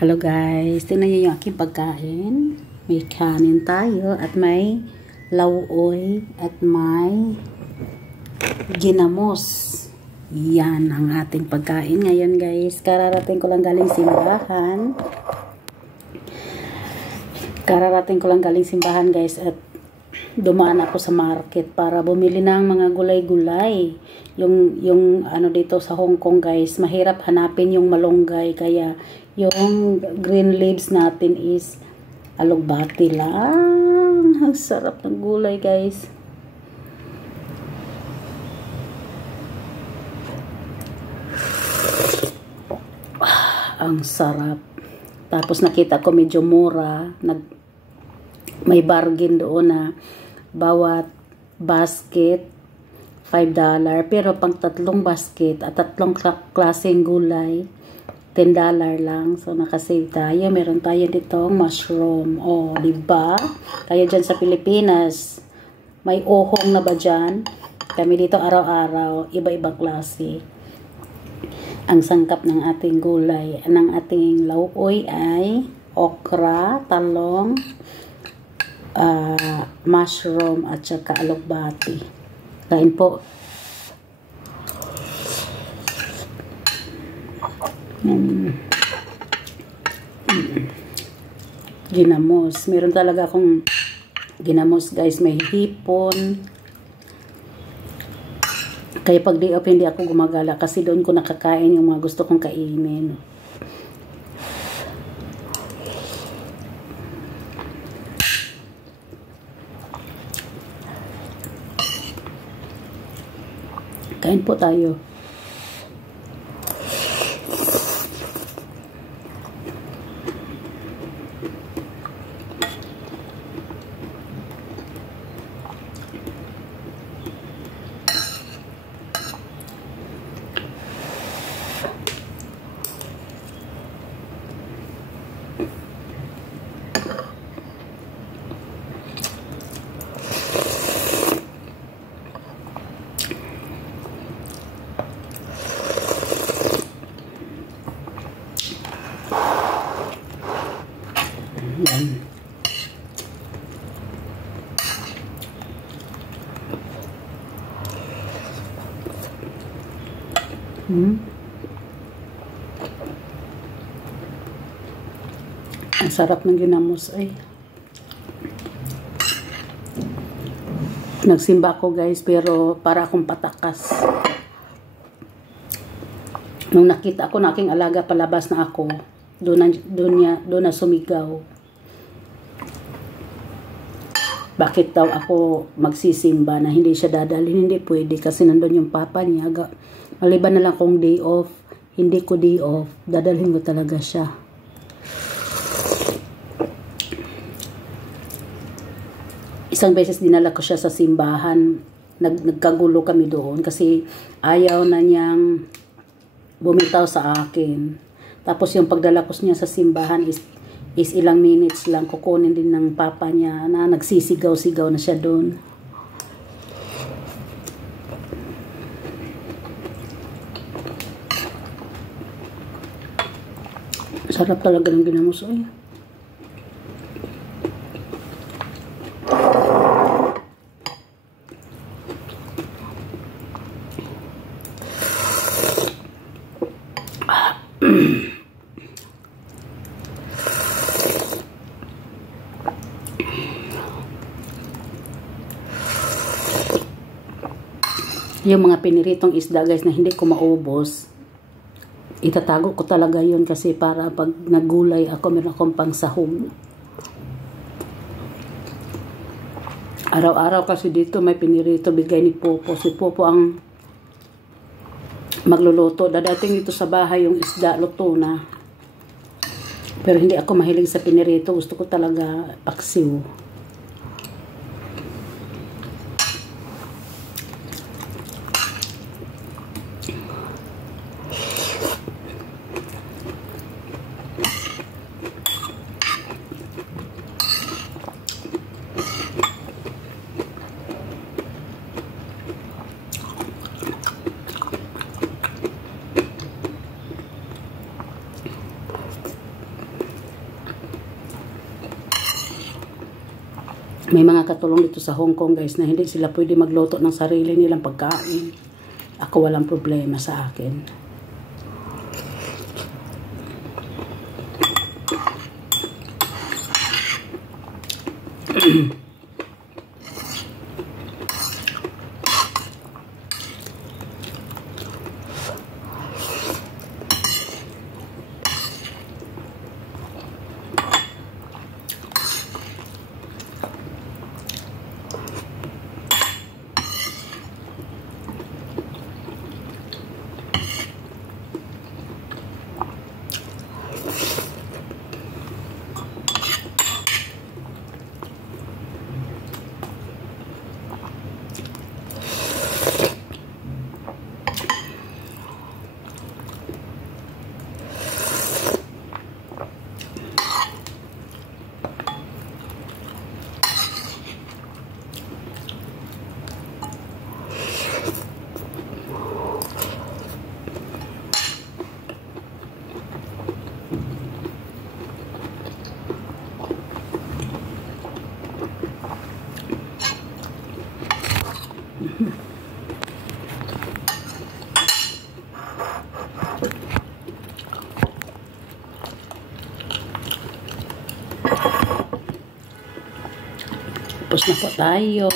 Hello guys, tingnan niyo yung aking pagkain. May kanin tayo at may lauoy at may ginamos. Yan ang ating pagkain ngayon guys. Kararating ko lang galing simbahan. Guys at dumaan ako sa market para bumili ng mga gulay-gulay. Yung ano dito sa Hong Kong guys, mahirap hanapin yung malunggay kaya yung green leaves natin is alugbati lang. Ang sarap ng gulay guys. Ang sarap. Tapos nakita ko medyo mura. May bargain doon na bawat basket $5 pero pang tatlong basket at tatlong klaseng gulay $10 lang. So nakasave tayo. Meron tayo ditong mushroom. Oh, diba? Kaya dyan sa Pilipinas may ohong na ba dyan? Kami dito araw-araw iba-ibang klase. Ang sangkap ng ating gulay ng ating lauoy ay okra, talong, mushroom at saka alugbati. Kain po. Ginamos. Meron talaga akong ginamos guys. May hipon. Kaya pag day off hindi ako gumagala kasi doon ko nakakain yung mga gusto kong kainin. Kain po tayo. Yan. Ang sarap ng ginamos ay. Nagsimba ako guys pero para akong patakas. Nung nakita ako na aking alaga palabas na ako, doon na sumigaw. Bakit daw ako magsisimba na hindi siya dadalhin? Hindi pwede kasi nandun yung papa niya. Maliban na lang kung day off, hindi ko day off, dadalhin ko talaga siya. Isang beses dinala ko siya sa simbahan. Nagkagulo kami doon kasi ayaw na niyang bumitaw sa akin. Tapos yung pagdala ko niya sa simbahan is ilang minutes lang kukunin din ng papa niya na nagsisigaw-sigaw na siya doon. Sarap talaga ng ginamos ay. Yung mga piniritong isda guys na hindi ko maubos, itatago ko talaga yun kasi para pag naggulay ako, meron akong pangsahog. Araw-araw kasi dito may pinirito bigay ni Popo. Si Popo ang magluluto. Dadating dito sa bahay yung isda, luto na. Pero hindi ako mahilig sa pinirito. Gusto ko talaga paksiw. May mga katulong dito sa Hong Kong guys na hindi sila pwede magluto ng sarili nilang pagkain. Ako walang problema sa akin. Tapos na po tayo.